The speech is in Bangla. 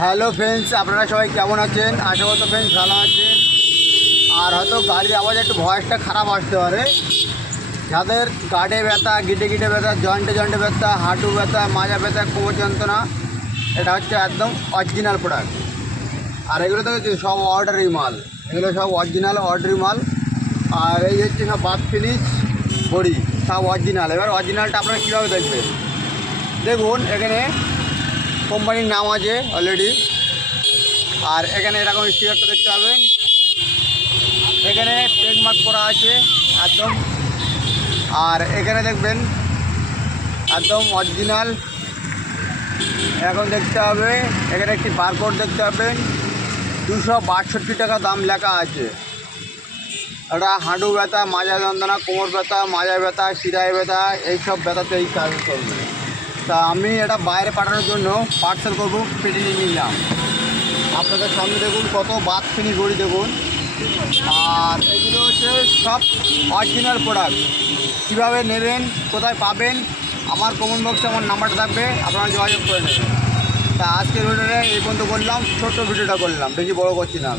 হ্যালো ফ্রেন্ডস, আপনারা সবাই কেমন আছেন? আশা করি ফ্রেন্ডস ভালো আছেন। আর হয়তো গাড়ির আওয়াজ একটু ভয়েসটা খারাপ আসতে পারে। যাদের গাড়ে ব্যথা, গিটে গিটে ব্যথা, জয়েন্টে জয়েন্টে ব্যথা, হাঁটু ব্যথা, মাজা ব্যথা, কোমর যন্ত্রণা, এটা হচ্ছে একদম অরিজিনাল প্রোডাক্ট। আর এগুলো তো হচ্ছে সব অর্ডারি মাল, এগুলো সব অরিজিনাল অর্ডারি মাল। আর এই হচ্ছে সব বাথ ফিনিশ বডি, সব অরিজিনাল। এবার অরিজিনালটা আপনারা কীভাবে দেখবেন? দেখুন, এখানে কোম্পানির নাম আছে অলরেডি। আর এখানে এরকম স্টিকারটা দেখতে পাবেন, এখানে পেন মার্ক করা আছে একদম। আর এখানে দেখবেন একদম অরিজিনাল এখন দেখতে হবে। এখানে একটি বারকোড দেখতে পাবেন, 262 টাকা দাম লেখা আছে। এটা হাঁটু ব্যথা, মাজা যন্ত্রণা, কোমর ব্যথা, মাজা ব্যথা, শিরায় ব্যথা, এইসব ব্যথাতে এই কাজ করবে। তা আমি এটা বাইরে পাঠানোর জন্য পার্সেল করবো, পেটে নিয়ে নিলাম। আপনাদের সামনে দেখুন কত বাথ ফিনিশ বডি দেখুন। আর এগুলো হচ্ছে সব অরিজিনাল প্রোডাক্ট। কীভাবে নেবেন, কোথায় পাবেন, আমার কমেন্ট বক্সে আমার নাম্বারটা থাকবে, আপনারা যোগাযোগ করে নেবেন। তা আজকের ভিডিওটা এই পর্যন্ত করলাম, ছোট্ট ভিডিওটা করলাম, বেশি বড় করছি না।